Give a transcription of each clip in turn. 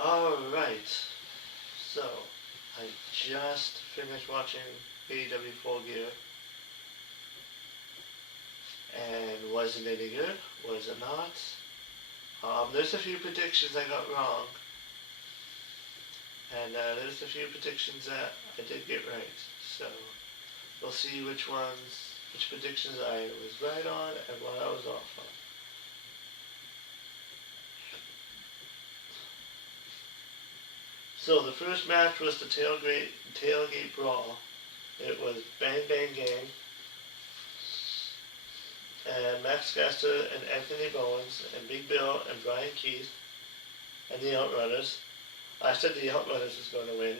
Alright, so I just finished watching AEW Full Gear, and was it any good? Was it not? There's a few predictions I got wrong, and there's a few predictions that I did get right. So we'll see which predictions I was right on and what I was off on. So the first match was the tailgate brawl. It was Bang Bang Gang and Max Caster and Anthony Bowens and Big Bill and Brian Keith and the Outrunners. I said the Outrunners was going to win,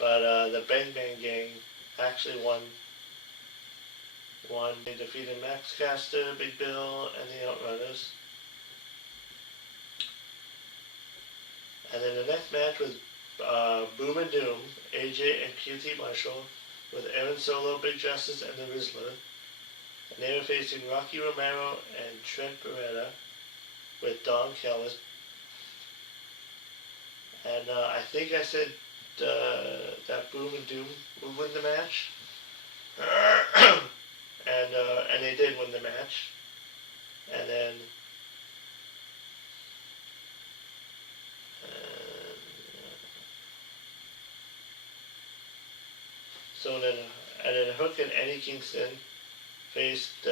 but the Bang Bang Gang actually won. They defeated Max Caster, Big Bill, and the Outrunners. And then the next match was Boom and Doom, AJ and QT Marshall, with Aaron Solo, Big Justice, and the Rizzler. And they were facing Rocky Romero and Trent Beretta with Don Callis. And I think I said that Boom and Doom would win the match. And they did win the match. And then Hook and Eddie Kingston faced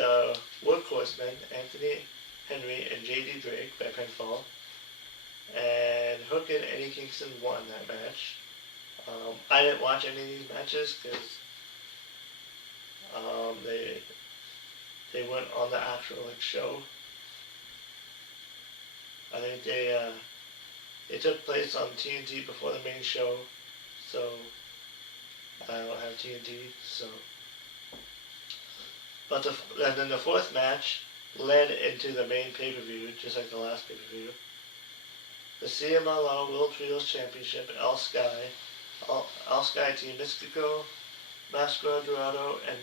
Workhorsemen, Anthony Henry and J.D. Drake by pinfall. And Hook and Eddie Kingston won that match. I didn't watch any of these matches because they weren't on the actual show. I think they took place on TNT before the main show, so I don't have TNT. So, and then the fourth match led into the main pay-per-view, just like the last pay-per-view. The CMLL World Trios Championship, El Sky Team Mystico, Mascara Dorado, and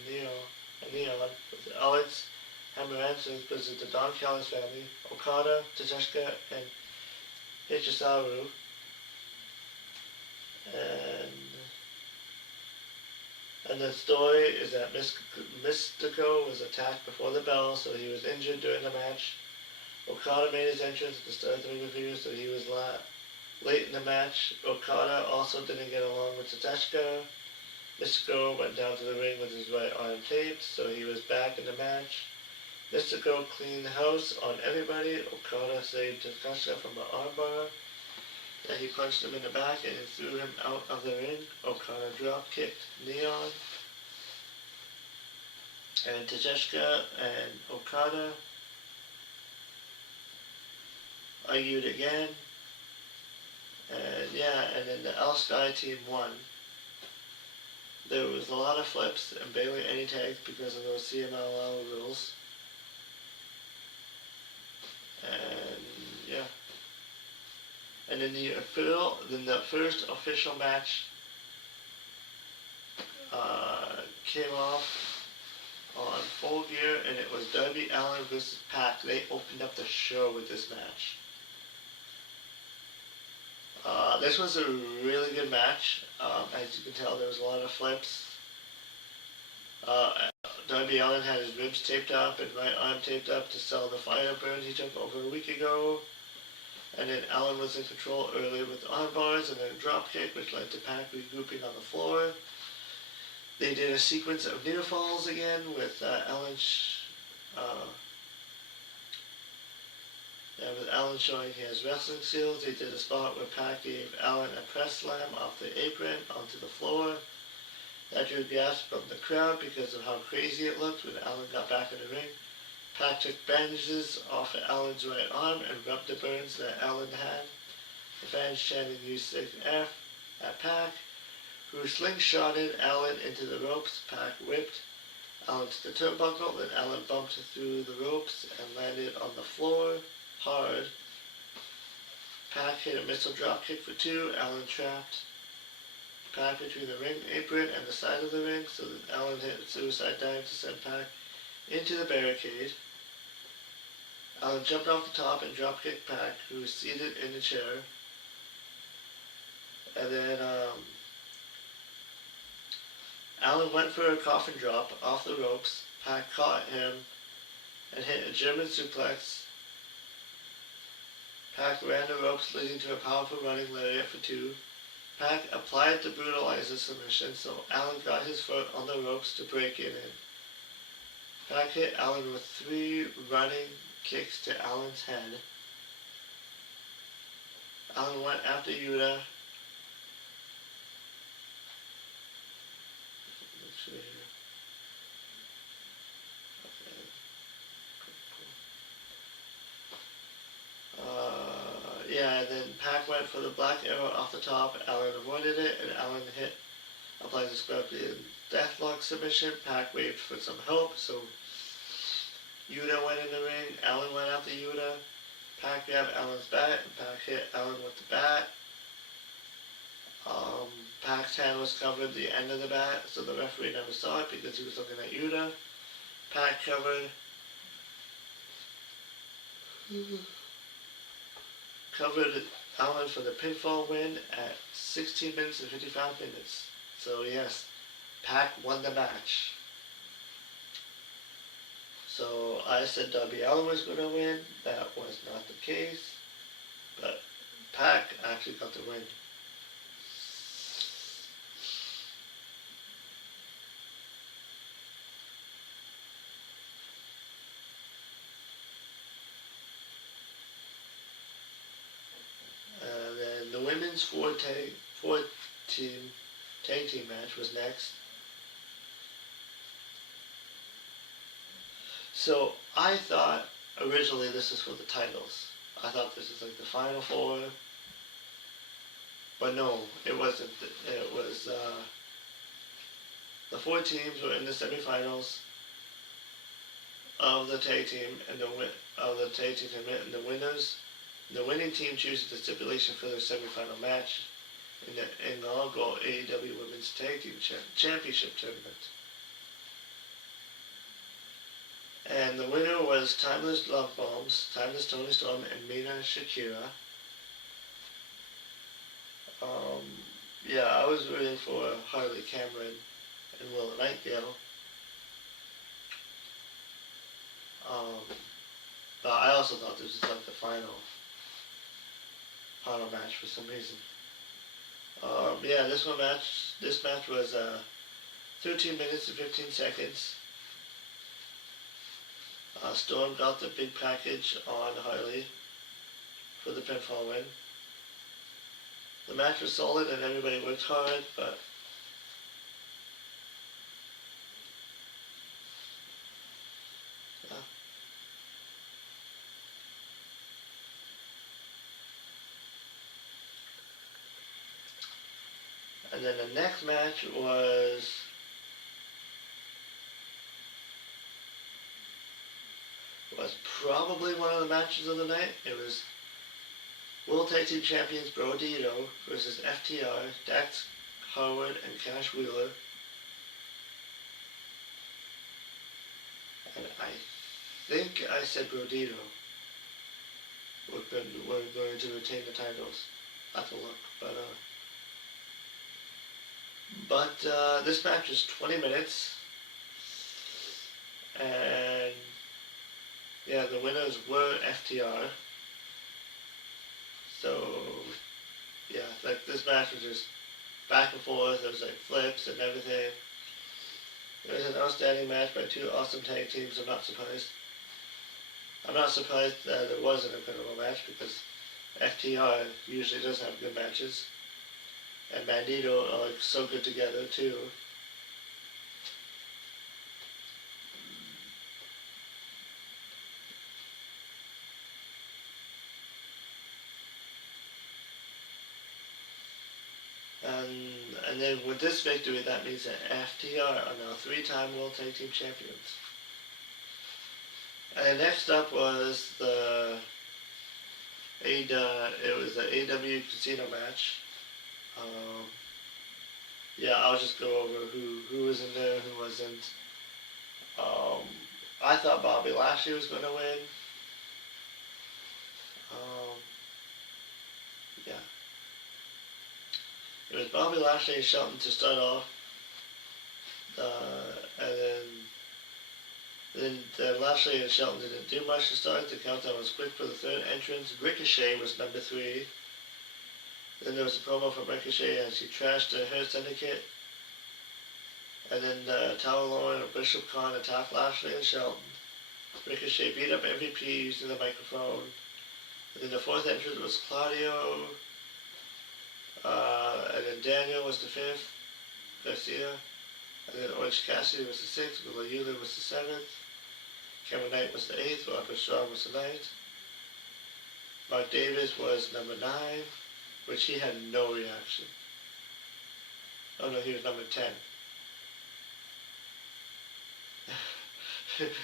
Neon, with Alex Hamaransis versus the Don Callis family, Okada, Tatsushika, and Hichisaru. And the story is that Mystico was attacked before the bell, so he was injured during the match. Okada made his entrance at the start of the review, so he was late in the match. Okada also didn't get along with Tatsushika. Mystico went down to the ring with his right arm taped, so he was back in the match. Mystico cleaned house on everybody. Okada saved Tatsushika from an armbar. Then he punched him in the back and threw him out of the ring. Okada drop-kicked Neon. And Tatsushika and Okada argued again. And then the El Sky team won. There was a lot of flips and barely any tags because of those CMLL rules. And yeah. And then the first official match came off on Full Gear, and it was Darby Allin versus Pac. They opened up the show with this match. This was a really good match. As you can tell, there was a lot of flips. Darby Allin had his ribs taped up and right arm taped up to sell the fire burn he took over a week ago. And then Allin was in control early with arm bars and then a drop kick, which led to Pac regrouping on the floor. They did a sequence of near falls again with Allin showing his wrestling skills. They did a spot where Pac gave Allin a press slam off the apron onto the floor. That drew gasps from the crowd because of how crazy it looked when Allin got back in the ring. Pac took bandages off of Allin's right arm and rubbed the burns that Allin had. The fans chanted U6F at Pac, who slingshotted Allin into the ropes. Pac whipped Allin to the turnbuckle, then Allin bumped through the ropes and landed on the floor hard. Pac hit a missile dropkick for two. Allin trapped Pac between the ring apron and the side of the ring, so that Allin hit a suicide dive to send Pac into the barricade. Allin jumped off the top and dropkicked Pac, who was seated in the chair. And then Allen went for a coffin drop off the ropes. Pac caught him and hit a German suplex. Pac ran the ropes, leading to a powerful running lariat for 2. Pac applied the brutalizer submission, so Allen got his foot on the ropes to break it in. Pac hit Allen with 3 running kicks to Allen's head. Allen went after Yuta. Yeah, and then Pac went for the black arrow off the top. Allen avoided it, and Allen applied the Scorpion Deathlock submission. Pac waved for some help, so Yuta went in the ring. Allen went after Yuta. Pac grabbed Allen's bat, and Pac hit Allen with the bat. Pac's hand was covered the end of the bat, so the referee never saw it because he was looking at Yuta. Pac covered Allen for the pinfall win at 16 minutes and 55 minutes. So yes, Pac won the match. So I said Darby Allin was going to win. That was not the case. But Pac actually got the win. Then the women's four-team tag team match was next. So I thought originally this was for the titles. I thought this was like the Final Four. But no, it wasn't. It was the 4 teams were in the semifinals of the tag team and the tag team tournament, and the winning team chooses the stipulation for their semifinal match in the inaugural AEW Women's Tag Team Championship tournament. And the winner was Timeless Love Bombs, Timeless Toni Storm, and Mina Shakira. Yeah, I was rooting for Harley Cameron and Willow Nightingale. But I also thought this was like the final match for some reason. Yeah, this match was 13 minutes and 15 seconds. Storm got the big package on Harley for the pinfall win. The match was solid and everybody worked hard, but yeah. And then the next match was probably one of the matches of the night. It was World Tag Team Champions Bro Dito versus FTR, Dax Howard, and Cash Wheeler. And I think I said Bro Dito were going to retain the titles. I have to look, but this match was 20 minutes, and yeah, the winners were FTR. So yeah, like this match was just back and forth. There was like flips and everything. It was an outstanding match by 2 awesome tag teams. I'm not surprised. I'm not surprised that it was an incredible match because FTR usually does have good matches, and Bandito are like so good together too. And then with this victory, that means that FTR are now 3-time World Tag Team Champions. And next up was the AEW Casino match. Yeah, I'll just go over who was in there, who wasn't. I thought Bobby Lashley was going to win. Yeah. It was Bobby Lashley and Shelton to start off, and then Lashley and Shelton didn't do much to start. The countdown was quick for the third entrance. Ricochet was number 3. Then there was a promo from Ricochet as he trashed the Hurt Syndicate. And then Tyler Lowen and Bishop Khan attacked Lashley and Shelton. Ricochet beat up MVP using the microphone. And then the 4th entrance was Claudio. And then Daniel was the 5th. Garcia. And then Orange Cassidy was the 6th. Willa Yulia was the 7th. Cameron Knight was the 8th. Roderick Strong was the 9th. Mark Davis was number 9, which he had no reaction. Oh no, he was number 10.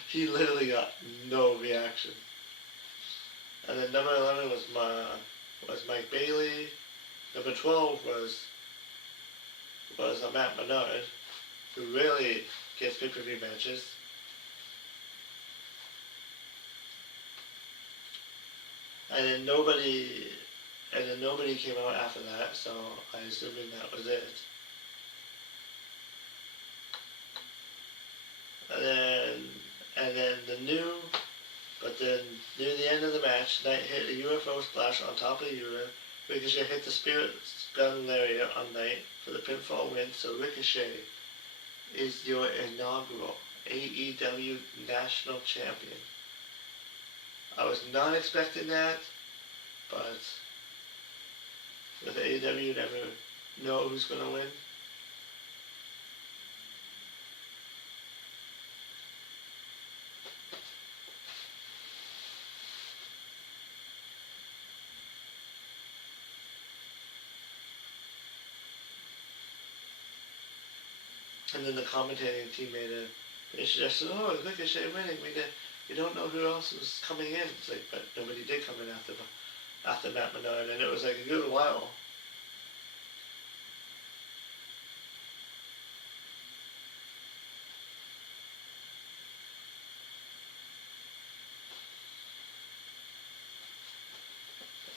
He literally got no reaction. And then number 11 was Mike Bailey. Number 12 was Matt Menard, who really gets pay-per-view matches. And then nobody came out after that, so I assumed that was it. And then near the end of the match, Knight hit a UFO splash on top of Yuta. Ricochet hit the Spirit Gun Lariat on Knight for the pinfall win, so Ricochet is your inaugural AEW National Champion. I was not expecting that, but with AEW you never know who's going to win. And then the commentating team made a suggestion, oh, Ricochet winning, you don't know who else was coming in. It's like, but nobody did come in after Matt Menard, and it was like a good while.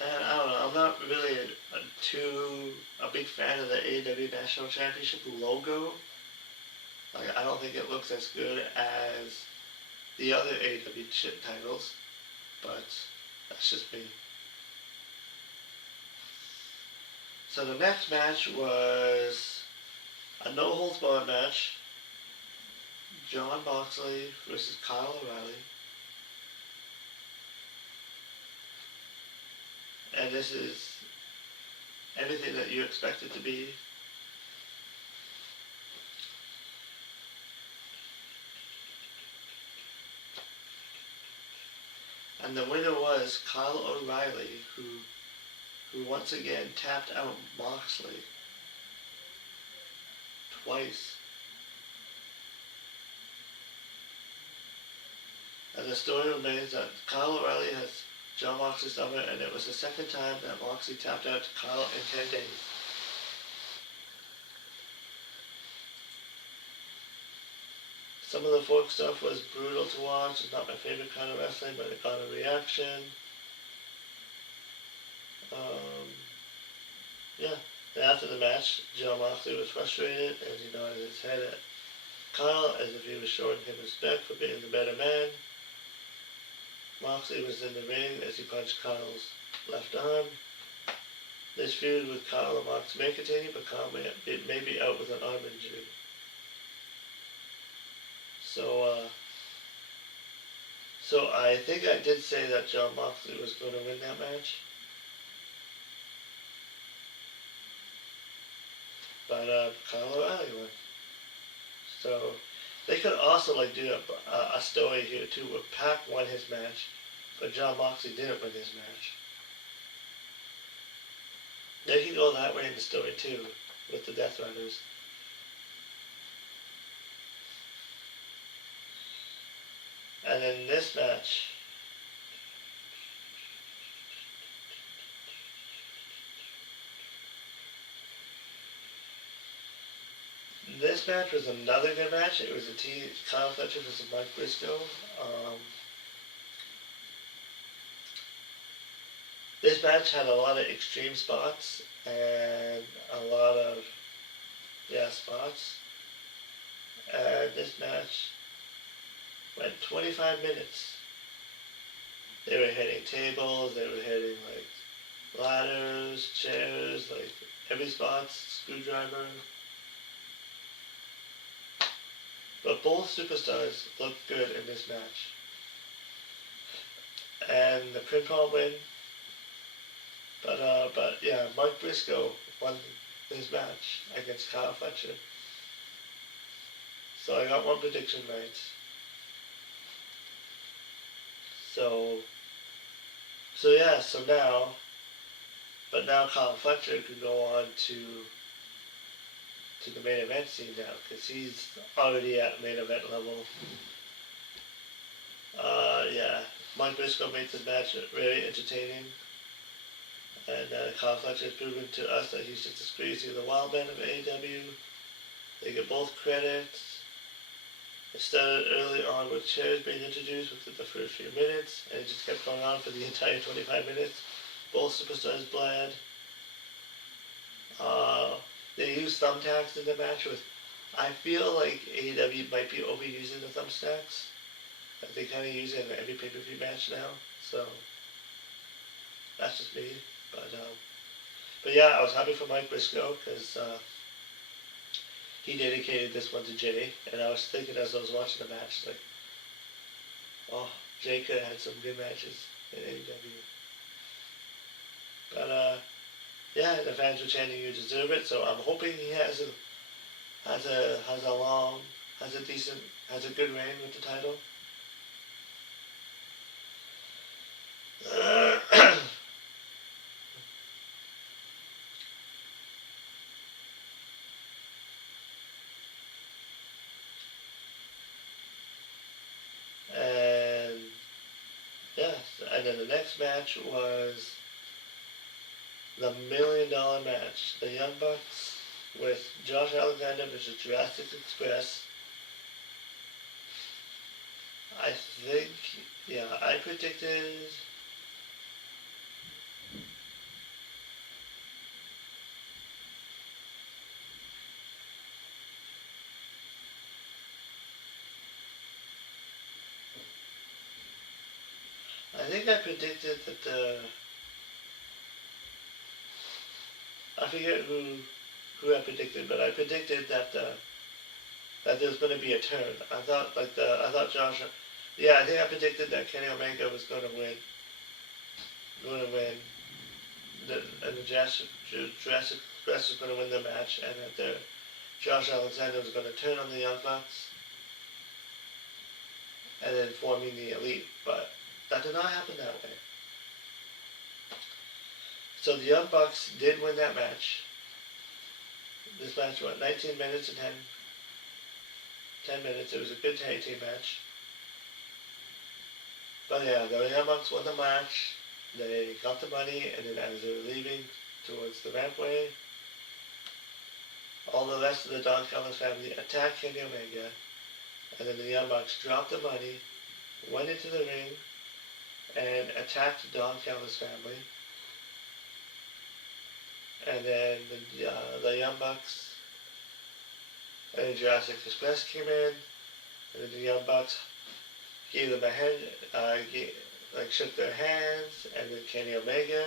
And I don't know, I'm not really a big fan of the AEW National Championship logo. Like, I don't think it looks as good as the other AEW titles, but that's just me. So the next match was a no-holds-barred match. Jon Moxley versus Kyle O'Reilly. And this is everything that you expect it to be. And the winner was Kyle O'Reilly, who once again tapped out Moxley twice. And the story remains that Kyle O'Reilly has Jon Moxley's number, and it was the second time that Moxley tapped out to Kyle in 10 days. Some of the folk stuff was brutal to watch. It's not my favorite kind of wrestling, but it got a reaction. Yeah. Then after the match, Jon Moxley was frustrated as he nodded his head at Kyle as if he was showing him respect for being the better man. Moxley was in the ring as he punched Kyle's left arm. This feud with Kyle and Mox may continue, but Kyle may be out with an arm injury. So I think I did say that Jon Moxley was going to win that match. But Kyle O'Reilly won. So they could also do a story here too where Pac won his match, but Jon Moxley didn't win his match. They can go that way in the story too, with the Death Riders. And then this match, was another good match. It was Kyle Fletcher versus Mike Briscoe. This match match had a lot of extreme spots and a lot of spots. And this match went 25 minutes. They were hitting tables, they were hitting like ladders, chairs, like every spot, screwdriver. But both superstars looked good in this match. And the pinfall win. But yeah, Mark Briscoe won his match against Kyle Fletcher. So I got one prediction right. So yeah, now Kyle Fletcher could go on to the main event scene now, because he's already at main event level. Yeah, Mike Briscoe made this match very entertaining, and Kyle Fletcher has proven to us that he's just as crazy as the wild man of AEW. They get both credits. It started early on with chairs being introduced within the first few minutes, and it just kept going on for the entire 25 minutes. Both superstars bled. They used thumbtacks in the match with. I feel like AEW might be overusing the thumbtacks. Like they kind of use it in every pay-per-view match now. So that's just me. But yeah, I was happy for Mike Briscoe because he dedicated this one to Jay, and I was thinking as I was watching the match, like, oh, Jay could have had some good matches in AEW. But yeah, the fans were chanting, "You deserve it." So I'm hoping he has a good reign with the title. And yeah, and then the next match was the $1 million match. The Young Bucks with Josh Alexander versus Jurassic Express. I think, yeah, I predicted. I think I predicted that I forget who I predicted, but I predicted that that there was going to be a turn. I thought Josh. Yeah, I think I predicted that Kenny Omega was going to win. And the Jurassic Express was going to win the match, and that Josh Alexander was going to turn on the Young Bucks, and then forming the Elite. But that did not happen that way. So the Young Bucks did win that match. This match went 19 minutes and 10 minutes. It was a good tag team match. But yeah, the Young Bucks won the match. They got the money, and then as they were leaving towards the rampway, all the rest of the Don Callis family attacked Kenny Omega, and then the Young Bucks dropped the money, went into the ring, and attacked the Don Callis family. And then the Young Bucks and the Jurassic Express came in, and then the Young Bucks gave them a hand, shook their hands, and then Kenny Omega.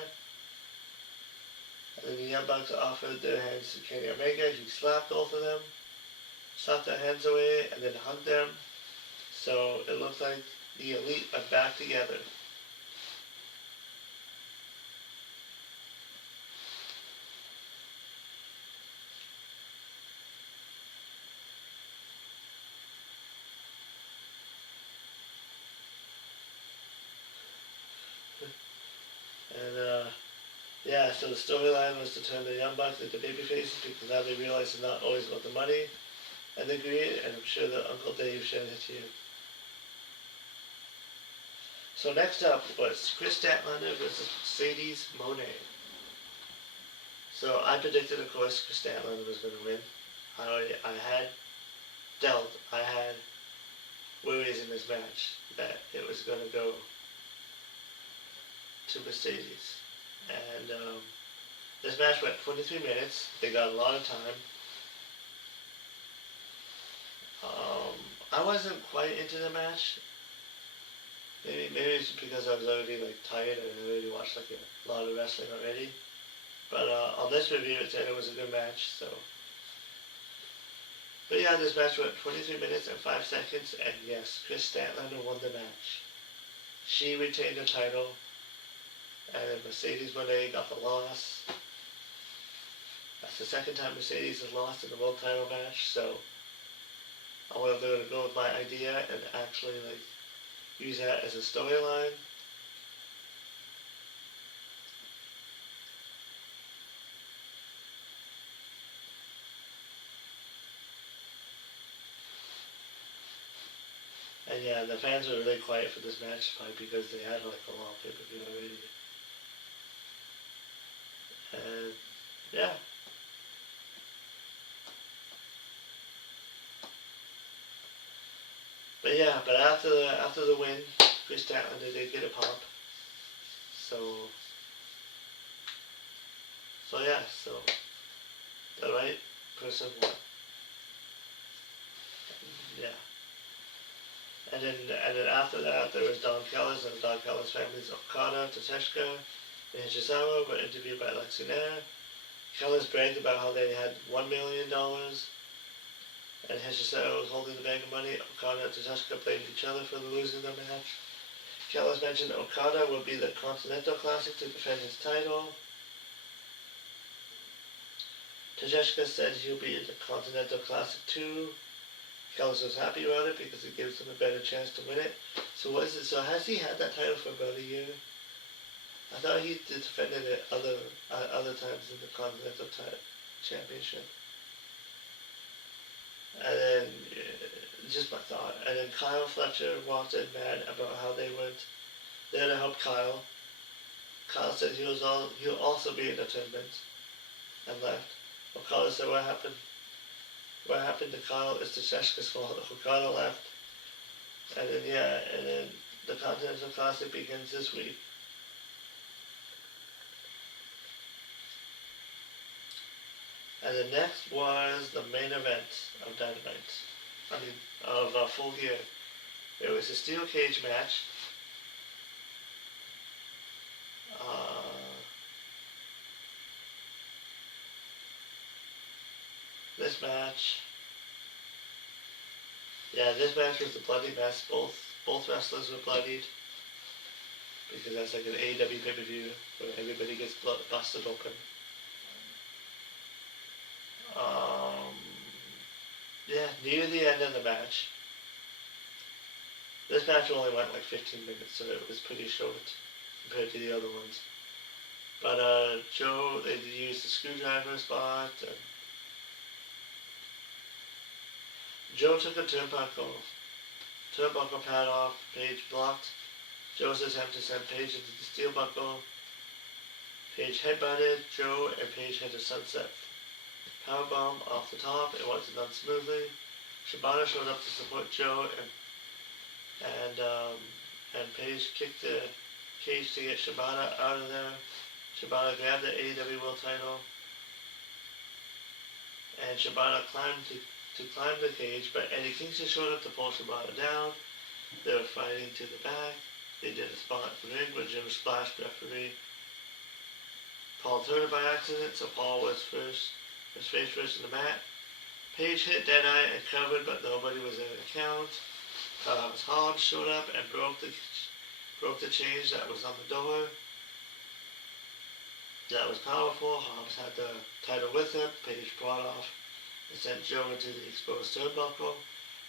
And then the Young Bucks offered their hands to Kenny Omega. He slapped both of them, slapped their hands away, and then hugged them. So it looks like the Elite are back together. And yeah, so the storyline was to turn the Young Bucks into babyfaces because now they realize it's not always about the money and the greed, and I'm sure that Uncle Dave shared it too. So next up was Chris Statlander versus Mercedes Moné. So I predicted, of course, Chris Statlander was going to win. I had worries in this match that it was going to go to Mercedes. And this match went 23 minutes. They got a lot of time. I wasn't quite into the match. Maybe it's because I was already like tired and I already watched like a lot of wrestling already. But on this review, it said it was a good match. But yeah, this match went 23 minutes and 5 seconds, and yes, Kris Statlander won the match. She retained the title, and Mercedes Moné got the loss. That's the second time Mercedes has lost in the world title match, so I wanted to go with my idea and actually like use that as a storyline. And yeah, the fans were really quiet for this match, probably because they had like a long pay-per-view already. And yeah. But yeah, but after the win, Kris Statlander did get a pop. So yeah, so the right person won. Yeah. And then after that there was Don Callis and Don Callis' families Okada, Tateshka, and Hishizawa were interviewed by Lexi Nair. Callis bragged about how they had $1 million and Hishizawa was holding the bag of money. Okada and Tateshka blamed each other for losing the match. Callis mentioned Okada would be the Continental Classic to defend his title. Tateshka said he'll be in the Continental Classic too. Callis was happy about it because it gives him a better chance to win it. So what is it? So has he had that title for about a year? I thought he defended it other times in the Continental Championship. And then just my thought. And then Kyle Fletcher walked in mad about how they weren't there to help Kyle. Kyle said he'll also be in the tournament and left. Okada said what happened? What happened to Kyle is Tateshka's fault. Okada left. And then the Continental Classic begins this week. And the next was the main event of Dynamite. Of Full Gear. It was a steel cage match. This match was a bloody mess. Both wrestlers were bloodied because that's like an AEW pay-per-view where everybody gets busted open. Near the end of the match, this match only went like 15 minutes, so it was pretty short compared to the other ones. But Joe, they used the screwdriver spot, and Joe took a turnbuckle pad off, Paige blocked Joe's attempt to send Paige into the steel buckle. Paige headbutted Joe, and Paige hit a sunset powerbomb off the top. It wasn't done smoothly. Shibata showed up to support Joe, and Paige kicked the cage to get Shibata out of there. Shibata grabbed the AEW World title, and Shibata climbed to climb the cage, but Eddie Kingston showed up to pull Shibata down. They were fighting to the back. They did a spot in the ring where Jim splashed referee Paul Turner by accident, so Paul was face first in the mat. Paige hit Deadeye and covered, but nobody was in the count. Hobbs showed up and broke the chains that was on the door. That was powerful. Hobbs had the title with him. Paige brought off and sent Joe into the exposed turnbuckle.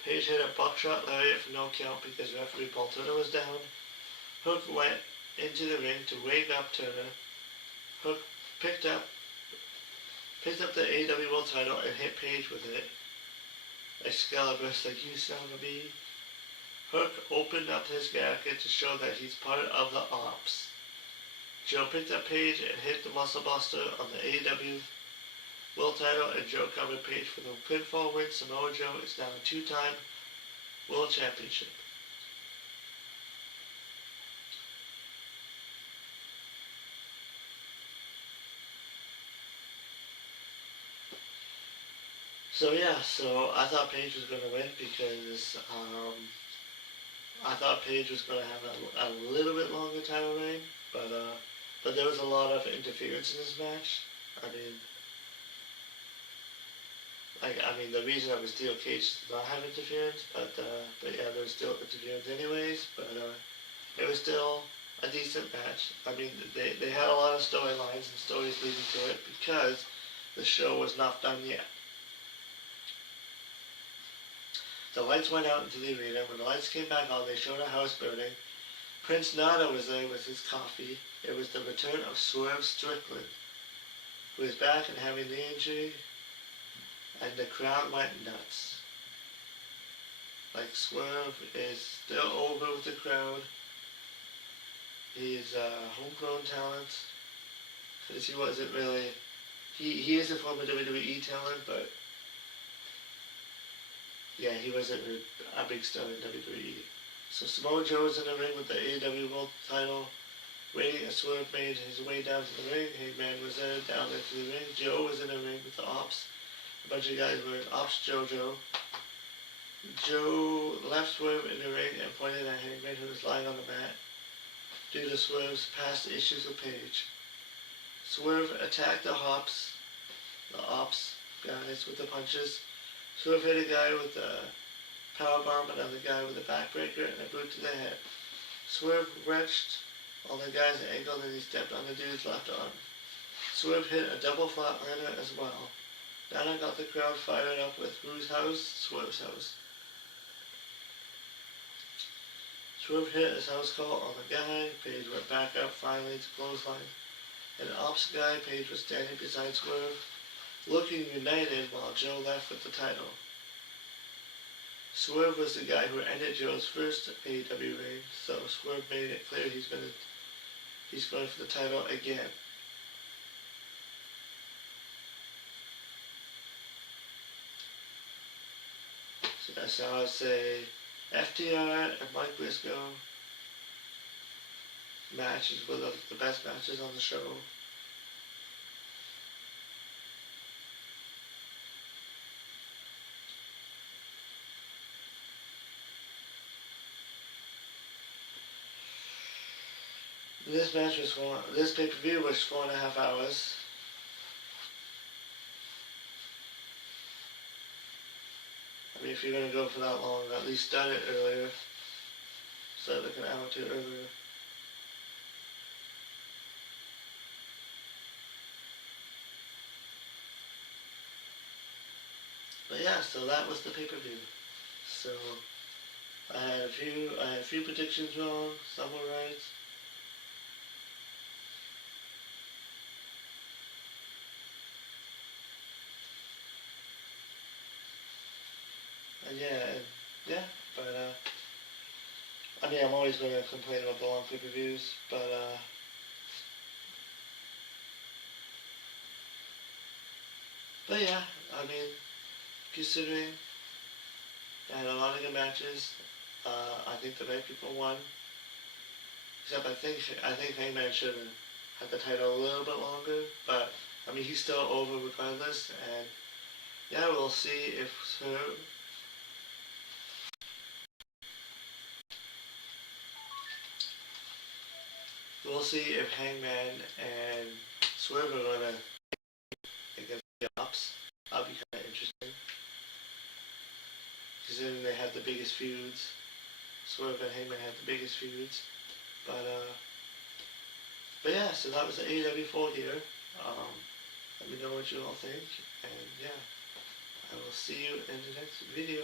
Paige hit a buckshot lariat for no count because referee Paul Turner was down. Hook went into the ring to wake up Turner. Hook picked up the AEW World title and hit Paige with it. Excalibur's like, you son of a bee. Hook opened up his jacket to show that he's part of the Ops. Joe picked up Paige and hit the Muscle Buster on the AEW World title, and Joe covered Paige for the pinfall win. Samoa Joe is now a two-time World Championship. So yeah, so I thought Paige was going to win because I thought Paige was going to have a little bit longer title reign, but there was a lot of interference in this match. I mean, the reason of a steel cage did not have interference, but yeah, there was still interference anyways. But it was still a decent match. I mean, they had a lot of storylines and stories leading to it because the show was not done yet. The lights went out into the arena. When the lights came back on, they showed a house burning. Prince Nana was there with his coffee. It was the return of Swerve Strickland, who is back and having the injury, and the crowd went nuts. Like, Swerve is still over with the crowd. He's a homegrown talent, because he wasn't really, he is a former WWE talent, but yeah, he wasn't a big star in WWE. So Samoa Joe was in the ring with the AEW World title, waiting as Swerve made his way down to the ring. Hangman was there, down into the ring. Joe was in the ring with the Ops. A bunch of guys were Ops JoJo. Joe left Swerve in the ring and pointed at Hangman, who was lying on the mat, due to Swerve's past issues with Paige. Swerve attacked the Ops guys with the punches. Swerve hit a guy with a powerbomb, another guy with a backbreaker, and a boot to the head. Swerve wrenched on the guy's ankle, and he stepped on the dude's left arm. Swerve hit a double flatliner as well. Nana got the crowd fired up with whose house? Swerve's house. Swerve hit his house call on the guy. Paige went back up finally to clothesline. An Ops guy, Paige was standing beside Swerve, looking united while Joe left with the title. Swerve was the guy who ended Joe's first AEW reign, so Swerve made it clear he's going for the title again. So that's how I say FTR and Mike Briscoe matches were the best matches on the show. This pay-per-view was 4.5 hours. I mean, if you're gonna go for that long, at least start it earlier. Start like an hour or two earlier. But yeah, so that was the pay-per-view. So I had a few predictions wrong, some were right. And yeah, but I mean, I'm always gonna complain about the long pay-per-views, but yeah, I mean, considering I had a lot of good matches, I think the right people won. Except I think Hangman should have had the title a little bit longer, but I mean, he's still over regardless, and yeah, we'll see if Hangman and Swerve are gonna against the Ops. That'll be kind of interesting, considering they had the biggest feuds. Swerve and Hangman had the biggest feuds, but yeah. So that was the AEW Full here. Let me know what you all think, and yeah, I will see you in the next video.